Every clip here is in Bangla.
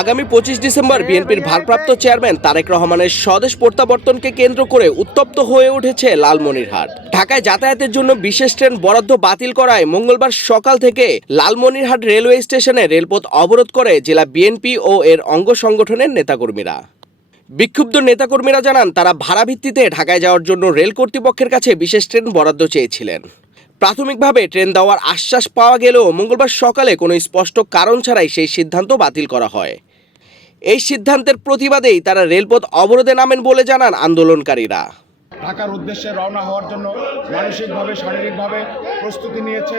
আগামী 25 ডিসেম্বর বিএনপির ভারপ্রাপ্ত চেয়ারম্যান তারেক রহমানের স্বদেশ প্রত্যাবর্তনকে কেন্দ্র করে উত্তপ্ত হয়ে উঠেছে লালমনিরহাট। ঢাকায় যাতায়াতের জন্য বিশেষ ট্রেন বরাদ্দ বাতিল করায় মঙ্গলবার সকাল থেকে লালমনিরহাট রেলওয়ে স্টেশনে রেলপথ অবরোধ করে জেলা বিএনপি ও এর অঙ্গ সংগঠনের নেতাকর্মীরা। বিক্ষুব্ধ নেতাকর্মীরা জানান, তারা ভাড়া ভিত্তিতে ঢাকায় যাওয়ার জন্য রেল কর্তৃপক্ষের কাছে বিশেষ ট্রেন বরাদ্দ চেয়েছিলেন। প্রাথমিকভাবে ট্রেন দেওয়ার আশ্বাস পাওয়া গেলেও মঙ্গলবার সকালে কোনো স্পষ্ট কারণ ছাড়াই সেই সিদ্ধান্ত বাতিল করা হয়। এই সিদ্ধান্তের প্রতিবাদেই তারা রেলপথ অবরোধে নামেন বলে জানান আন্দোলনকারীরা। ঢাকার উদ্দেশ্যে রওনা হওয়ার জন্য মানসিকভাবে শারীরিকভাবে প্রস্তুতি নিয়েছে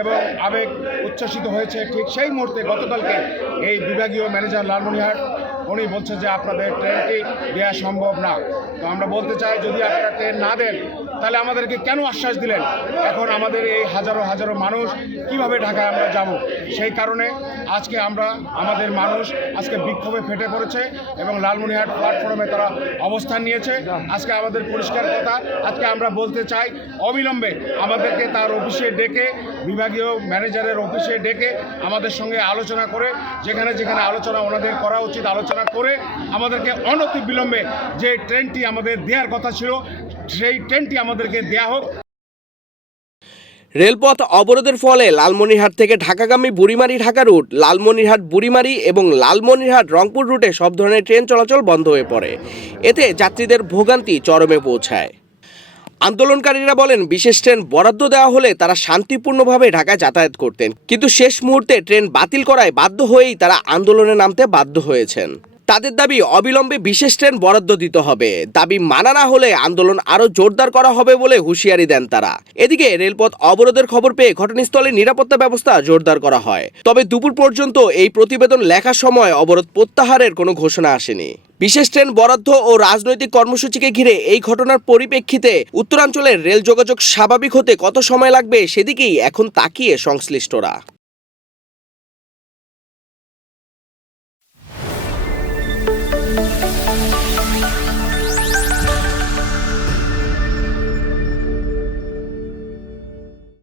এবং আবেগ উচ্ছ্বসিত হয়েছে। ঠিক সেই মুহূর্তে গতকালকে এই বিভাগীয় ম্যানেজার লালমনিরহাট উনি বলছে যে আপনাদের ট্রেনটি দেওয়া সম্ভব না। তো আমরা বলতে চাই, যদি আপনারা ট্রেন না দেন তাহলে আমাদেরকে কেন আশ্বাস দিলেন? এখন আমাদের এই হাজারো হাজারো মানুষ কিভাবে ঢাকায় আমরা যাব? সেই কারণে আজকে আমাদের মানুষ আজকে বিক্ষোভে ফেটে পড়েছে এবং লালমনিরহাট প্ল্যাটফর্মে তারা অবস্থান নিয়েছে। আজকে আমাদের পরিষ্কার কথা, আজকে আমরা বলতে চাই অবিলম্বে আমাদেরকে তার অফিসে ডেকে, বিভাগীয় ম্যানেজারের অফিসে ডেকে আমাদের সঙ্গে আলোচনা করে, যেখানে যেখানে আলোচনা ওনাদের করা উচিত আলোচনা করে আমাদেরকে অনতিবিলম্বে যে ট্রেনটি আমাদের দেওয়ার কথা ছিল সেই ট্রেনটি আমাদেরকে দেয়া হোক। রেলপথ অবরোধের ফলে লালমনিরহাট থেকে ঢাকাগামী বুড়িমারি ঢাকা রুট, লালমনিরহাট বুড়িমারি এবং লালমনিরহাট রংপুর রুটে সব ধরনের ট্রেন চলাচল বন্ধ হয়ে পড়ে। এতে যাত্রীদের ভোগান্তি চরমে পৌঁছায়। আন্দোলনকারীরা বলেন, বিশেষ ট্রেন বরাদ্দ দেওয়া হলে তারা শান্তিপূর্ণভাবে ঢাকায় যাতায়াত করতেন, কিন্তু শেষ মুহূর্তে ট্রেন বাতিল করায় বাধ্য হয়েই তারা আন্দোলনে নামতে বাধ্য হয়েছেন। তাদের দাবি, অবিলম্বে বিশেষ ট্রেন বরাদ্দ দিতে হবে। দাবি মানা না হলে আন্দোলন আরও জোরদার করা হবে বলে হুঁশিয়ারি দেন তারা। এদিকে রেলপথ অবরোধের খবর পেয়ে ঘটনাস্থলে নিরাপত্তা ব্যবস্থা জোরদার করা হয়। তবে দুপুর পর্যন্ত এই প্রতিবেদন লেখার সময় অবরোধ প্রত্যাহারের কোনো ঘোষণা আসেনি। বিশেষ ট্রেন বরাদ্দ ও রাজনৈতিক কর্মসূচিকে ঘিরে এই ঘটনার পরিপ্রেক্ষিতে উত্তরাঞ্চলের রেল যোগাযোগ স্বাভাবিক হতে কত সময় লাগবে সেদিকেই এখন তাকিয়ে সংশ্লিষ্টরা।